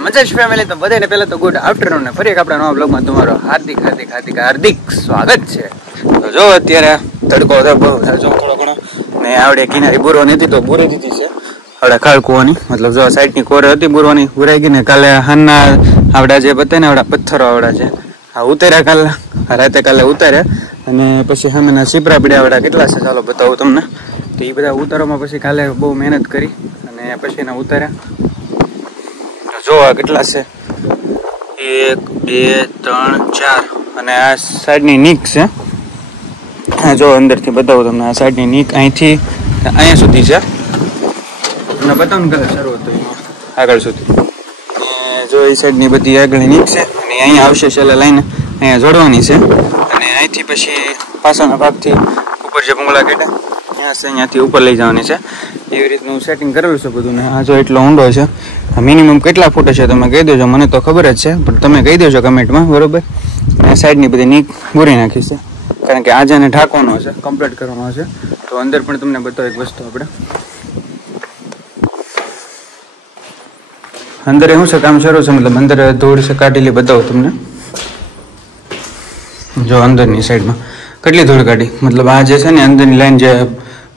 મજા ફેમિલી તો બધાને પહેલા તો ગુડ આફ્ટરનૂન ને ફરી એક આપણા નવા બ્લોગમાં તમારો હાર્દિક સ્વાગત છે. તો જો અત્યારે તડકો બહુ થોડો ઘણો ને આવડે કિનારી બુરો નથી તો બુરી દીધી છે આવડે ખાળ કુવાની મતલબ જો સાઈડની કોર હતી બુરવાની બુરાઈ ગઈ ને કાલે હાનના આવડા જે બતાવે ને આવડા પથ્થરો આવડા છે આ ઉતાર્યા કાલે રાતે કાલે ઉતાર્યા અને પછી સામેના સીપરા પીડ્યા આવડા કેટલા છે ચાલો બતાવું તમને. તો એ બધા ઉતારવામાં પછી કાલે બહુ મહેનત કરી અને પછી એના ઉતાર્યા. જો આ કેટલા છે 1 2 3 4 અને આ સાઈડની નીક છે. હા જો અંદરથી બતાવું તમને આ સાઈડની નીક અહીંથી અહીંયા સુધી છે તમને બતાવું ને કલર સારું હતું આગળ સુધી જો એ સાઈડની બધી આગળની નીક છે અને અહીંયા આવશે છેલ્લે લાઈને અહીંયા જોડવાની છે અને અહીંથી પછી પાછળના ભાગથી ઉપર જે ભૂંગળા કેટા ત્યાં છે અહીંયાથી ઉપર લઈ જવાની છે એવી રીતનું સેટિંગ કરેલું છે બધું ને આ જો એટલો ઊંડો છે મિનિમમ કેટલા ફૂટ છે તમે કહી દેજો મને તો ખબર જ છે પણ તમે કહી દેજો કમેન્ટમાં બરોબર. અને સાઈડની બધી નીક બુરી નાખી છે કારણ કે આજે એને ઢાંકવાનો છે કમ્પ્લીટ કરવાનો છે. તો અંદર પણ તમને બતાવો એક વસ્તુ આપણે અંદર શું છે કામ શરૂ છે મતલબ અંદર ધૂળ છે કાઢેલી બતાવું તમને. જો અંદરની સાઈડમાં કેટલી ધૂળ કાઢી મતલબ આ જે છે ને અંદરની લાઈન જે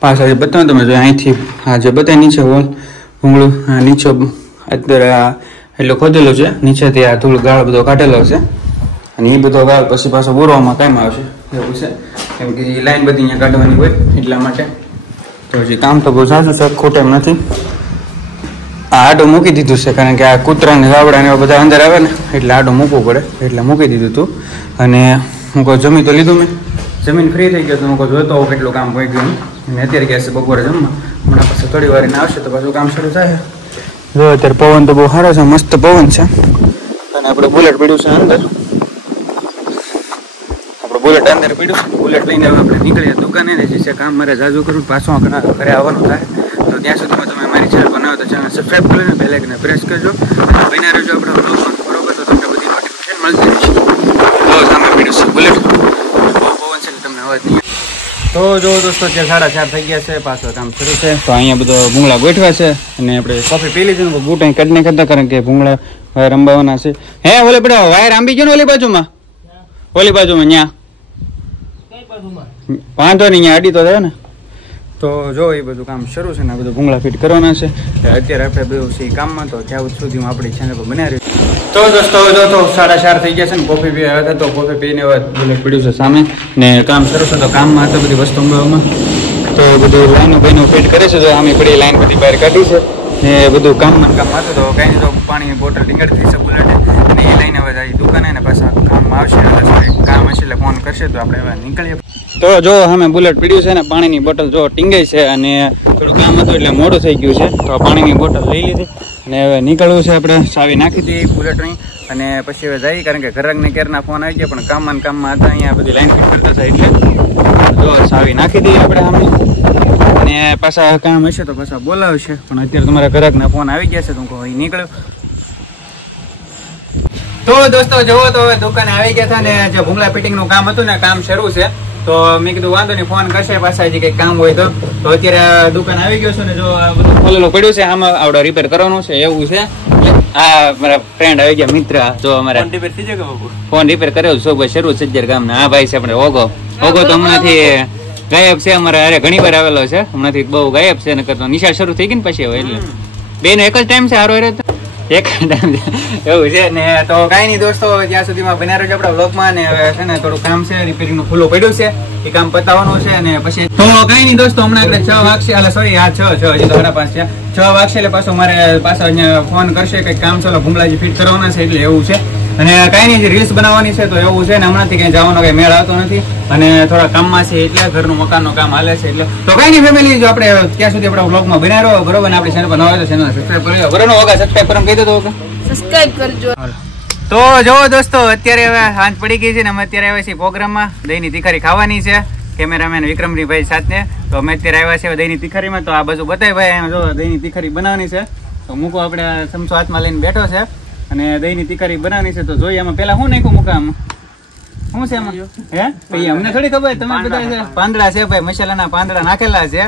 પાછળ બતાવો તમે જો અહીંથી આ જે બતાવે નીચે હોલ ભૂંગળું નીચે અંદર એટલો ખોદેલો છે નીચેથી આ ધૂળ ગાળ બધો કાઢેલો છે અને એ બધો ગાળ પછી પાછો બોરવામાં કામ આવશે એવું છે કેમ કે એ લાઈન બધી અહીંયા કાઢવાની હોય એટલા માટે. તો હજી કામ તો બહુ સાચું છે ખોટે એમ નથી. આ આડું મૂકી દીધું છે કારણ કે આ કૂતરા ને ગાવડા ને બધા અંદર આવે ને એટલે આડું મૂકવું પડે એટલે મૂકી દીધું હતું. અને હું કહું જમી તો લીધું મેં જમીન ફ્રી થઈ ગયો તો હું કહું જોતો હોઉં કેટલું કામ હોય ગયું અને અત્યારે ગયા છે બપોરે જમવા હમણાં પછી થોડી વાર આવશે તો પાછું કામ શરૂ થાય. જો અત્યારે પવન તો બહુ સારો છે મસ્ત પવન છે અને આપણે બુલેટ પીડ્યું છે અંદર બુલેટ અંદર પીડ્યું છે બુલેટ લઈને આપણે નીકળીએ દુકાને ને જે છે કામ મારે જાજુ કરું પાછું ઘરે આવવાનું થાય. તો ત્યાં સુધીમાં તમે મારી ચેનલ બનાવો તો ચેનલ સબસ્ક્રાઈબ કરી લો બેલ આઇકન પ્રેસ કરજો બન્યા રહેજો આપણે બ્લોગમાં બરોબર તો તમને બધી નોટિફિકેશન મળતી રહેશે. તો સામે પીડ્યું છે બુલેટ બહુ પવન છે તમને અવાજ નહીં. તો જો દોસ્તો અત્યારે 4:30 થઈ ગયા છે પાછળ કામ શરૂ છે. તો અહીંયા બધો ભૂંગળા ગોઠવા છે અને આપણે કોફી પી લીધી ને બૂટ અહીં કાઢી નહીં કરતા કારણ કે ભૂંગળા વાયર અંબાવાના છે. હે ઓલે પડે વાયર આંબી ગયો ને ઓલી બાજુમાં ત્યાં વાંધો નહીં અહીંયા અડી તો થાય ને. તો જો એ બધું કામ શરૂ છે ને આ બધું ભૂંગળા ફિટ કરવાના છે અત્યારે આપણે બધું છે કામમાં તો ત્યાં સુધીમાં આપણી ચેનલ પર બન્યા રહ્યું. તો દોસ્તો જો તો 4:30 થઈ ગયા છે ને કોફી પીવા હતા તો કોફી પીને બુલેટ પડ્યું છે સામે ને કામ શરૂ છે તો કામમાં હતા બધી વસ્તુ અંબાવામાં તો બધું લાઈનો ભાઈનું ફિટ કરે છે તો આમે પડી લાઈન બધી બહાર કાઢી છે ને બધું કામમાં હતું તો કાંઈ નહીં તો પાણીની બોટલ ટીંગાડી છે બુલેટ અને એ લઈને હવે દુકાને ને પાછા કામમાં આવશે કામ હશે એટલે ફોન કરશે તો આપણે હવે નીકળીએ. તો જો અમે બુલેટ પીડ્યું છે ને પાણીની બોટલ જો ટીંગાઈ છે અને થોડું કામ હતું એટલે મોડું થઈ ગયું છે તો પાણીની બોટલ લઈ લીધી અને હવે નીકળવું છે આપણે ચાવી નાખી દઈએ બુલેટની અને પછી હવે જઈએ કારણ કે ઘરકને કેરના ફોન આવી ગયા પણ કામમાં હતા અહીંયા બધી લાઈન ફિટ કરતા હતા એટલે જો ચાવી નાખી દઈએ આપણે સામે અને પાછા કામ હશે તો પાછા બોલાવશે પણ અત્યારે તમારા ઘરકના ફોન આવી ગયા છે તો હું નીકળ્યો. તો દોસ્તો જુઓ તો હવે દુકાને આવી ગયા હતા ને જે ભૂંગળા ફિટિંગનું કામ હતું ને કામ શરૂ છે તો મેં કીધું વાંધો નહીં ફોન કરશે પાછા હજી કંઈક કામ હોય તો અત્યારે દુકાન આવી ગયો છે ને જો આ બધું ખોલેલું પડ્યું છે આમાં આવડો રિપેર કરવાનું છે એવું છે. આ મારા ફ્રેન્ડ આવી ગયા મિત્ર જો અમારા ફોન રિપેર કર્યો છો ભાઈ શરૂ સજ્જર ગામના આ ભાઈ છે આપણે ઓગો તો હમણાંથી ગાયબ છે અમારા અરે ઘણી વાર આવેલો છે હમણાંથી બહુ ગાયબ છે નકર તો નિશાળ શરૂ થઈ ગઈ ને પછી હવે એટલે બેનો એક જ ટાઈમ છે હારો એક ટાઈમ એવું છે ને તો કાંઈ નહીં દોસ્તો ત્યાં સુધીમાં બન્યા રહેજો આપણા વ્લોગમાં ને હવે છે ને થોડું કામ છે રિપેરિંગનું ખુલ્લું પડ્યું છે એ કામ પતાવવાનું છે અને પછી તો કાંઈ નહીં દોસ્તો હમણાં આપણે 6 વાગશે એટલે સોરી આ 6 હજી તો 5:30 છે 6 વાગશે એટલે પાછો મારે પાછા અહીંયા ફોન કરશે કંઈક કામ ચાલો ભૂંગળાજી ફિટ કરવાના છે એટલે એવું છે અને કાંઈ નહીં રીલ્સ બનાવવાની છે તો એવું છે ને હમણાંથી કંઈ જવાનો કંઈ મેળ આવતો નથી અને થોડા કામમાં છે એટલે ઘરનું મકાનનું કામ હાલે છે એટલે તો કાંઈ નહીં ફેમિલી જો આપણે ત્યાં સુધી આપણા વ્લોગમાં બન્યા રહો બરોબર ને આપણી ચેનલ પર નવા હોય તો ચેનલ સબસ્ક્રાઈબ કરી દો બરોબર હોગા સબસ્ક્રાઈબ કરવાનું કહી દો સબસ્ક્રાઇબ કરજો. તો જો દોસ્તો અત્યારે હવે સાંજ પડી ગઈ છે ને અમે અત્યારે આવ્યા છીએ પ્રોગ્રામમાં દહીંની તીખારી ખાવાની છે કેમેરામેન વિક્રમની ભાઈ સાથે તો અમે અત્યારે આવ્યા છીએ દહીંની તીખારીમાં તો આ બાજુ બતાય ભાઈ જો દહીંની તીખારી બનાવવાની છે તો મૂકો આપણે ચમચો હાથમાં લઈને બેઠો છે અને દહીંની તીખારી બનાવવાની છે તો જોઈએ આમાં પેલા શું નાખ્યું મૂકા આમાં શું છે આમાં હે ભાઈ અમને થોડી ખબર તમે બધા છે પાંદડા છે ભાઈ મસાલાના પાંદડા નાખેલા છે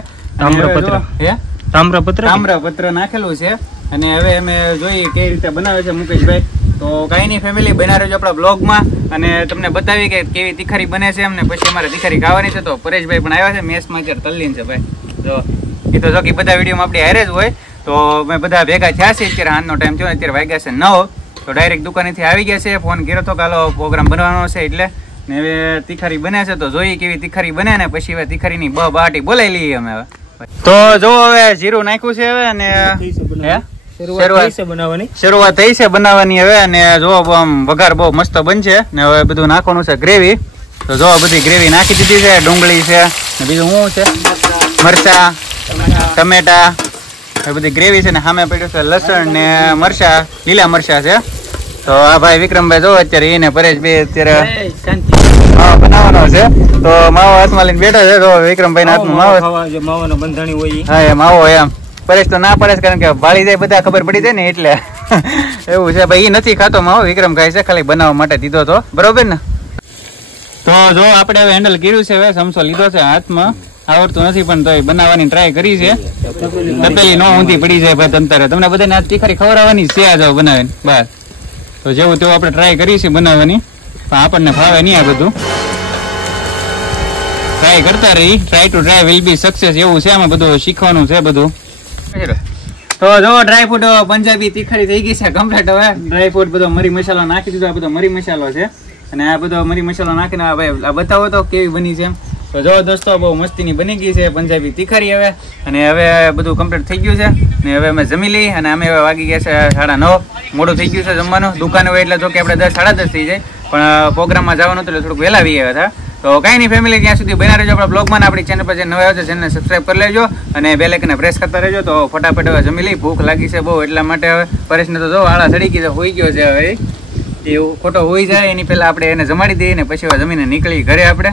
તામ્રપત્ર નાખેલું છે અને હવે અમે જોઈએ કેવી રીતે બનાવે છે મુકેશભાઈ. તો કાંઈ નહીં ફેમિલી, બના રહેજો આપણા બ્લોગમાં અને તમને બતાવી કે કેવી તીખારી બને છે એમને. પછી અમારે તીખારી ખાવાની છે. તો પરેશભાઈ પણ આવ્યા છે મેસમાં, અત્યારે તલ્લીન છે ભાઈ. જો એ તો જો કે બધા વિડીયોમાં આપણી હારે જ હોય. તો અમે બધા ભેગા થયા છે. અત્યારે હાલનો ટાઈમ થયો, અત્યારે વાગ્યા છે 9. તો ડાયરેક્ટ દુકાનેથી આવી ગયા છે. ફોન કર્યો હતો કાલો પ્રોગ્રામ બનવાનો છે એટલે. ને હવે તીખારી બને છે તો જોઈએ કેવી તીખારી બને ને પછી હવે તીખારીની બાટી બોલાવી લઈએ અમે હવે. તો જો હવે જીરું નાખ્યું છે હવે અને શરૂઆત થઈ છે બનાવવાની હવે. અને જો આમ વઘાર બહુ મસ્ત બનશે ને હવે બધું નાખવાનું છે ગ્રેવી. તો જો બધી ગ્રેવી નાખી દીધી છે, ડુંગળી છે ને બીજું શું છે, મરચા, ટમેટા, એ બધી ગ્રેવી છે ને સામે પડ્યું છે લસણ ને મરચા, લીલા મરચા છે. તો આ ભાઈ વિક્રમભાઈ જો અત્યારે એને પરેશભાઈ અત્યારે બનાવવાનો છે. તો માવો હાથમાં લઈને બેઠા છે. તો વિક્રમભાઈ ના હાથમાં માવો બંધાણી હોય. હા એ માવો એમ પરેશ તો ના પડે છે કારણ કે ભાળી જાય બધા ખબર પડી જાય ને એટલે એવું છે ભાઈ. એ નથી ખાતો માવો, વિક્રમ ખાય છે, ખાલી બનાવવા માટે દીધો તો બરોબર ને. તો જો આપણે હવે હેન્ડલ કર્યું છે, હવે સમસો લીધો છે હાથમાં. આવડતું નથી પણ તો બનાવવાની ટ્રાય કરી છે. તપેલી નો ઊંધી પડી જાય ભાઈ તમતારે. તમને બધાને આ તીખારી ખવડાવવાની છે આ જાવ બનાવીને બસ. તો જેવું તેવું આપણે ટ્રાય કરી છે બનાવવાની, પણ આપણને ફાવે નહીં આ બધું. ટ્રાય કરતા રહી, try to try will be success એવું છે. આમાં બધું શીખવાનું છે બધું. તો જો ડ્રાયફ્રૂટ પંજાબી તીખારી થઈ ગઈ છે કમ્પ્લીટ. હવે ડ્રાયફ્રૂટ બધો મરી મસાલો નાખી દીધો. આ બધો મરી મસાલો છે અને આ બધો મરી મસાલો નાખીને ભાઈ આ બતાવો તો કેવી બની છે એમ. તો જો દોસ્તો બહુ મસ્તીની બની ગઈ છે પંજાબી તીખારી હવે. અને હવે બધું કમ્પ્લીટ થઈ ગયું છે ને હવે અમે જમી લઈ. અને અમે હવે વાગી ગયા છે 9:30. મોડું થઈ ગયું છે જમવાનું. દુકાને હોય એટલે જો કે આપણે 10 સાડા 10 થઈ જાય, પણ પ્રોગ્રામમાં જવાનું હતું એટલે થોડુંક વહેલા આવી ગયા હતા. તો કાંઈ નહીં ફેમિલી, ત્યાં સુધી બના રહેજો આપણા બ્લોગમાં. આપણી ચેનલ પર જે નવા આવે છે ચેનલને સબસ્ક્રાઈબ કરી લેજો અને બેલ આઇકનને પ્રેસ કરતા રહેજો. તો ફટાફટ હવે જમી લઈ, ભૂખ લાગી છે બહુ એટલા માટે. હવે પરેશને તો જો આળા ચડી ગઈ છે, હોઈ ગયો છે હવે. એવું ખોટો હોઈ જાય એની પહેલા આપણે એને જમાડી દઈએ ને પછી હવે જમીને નીકળી ઘરે આપણે.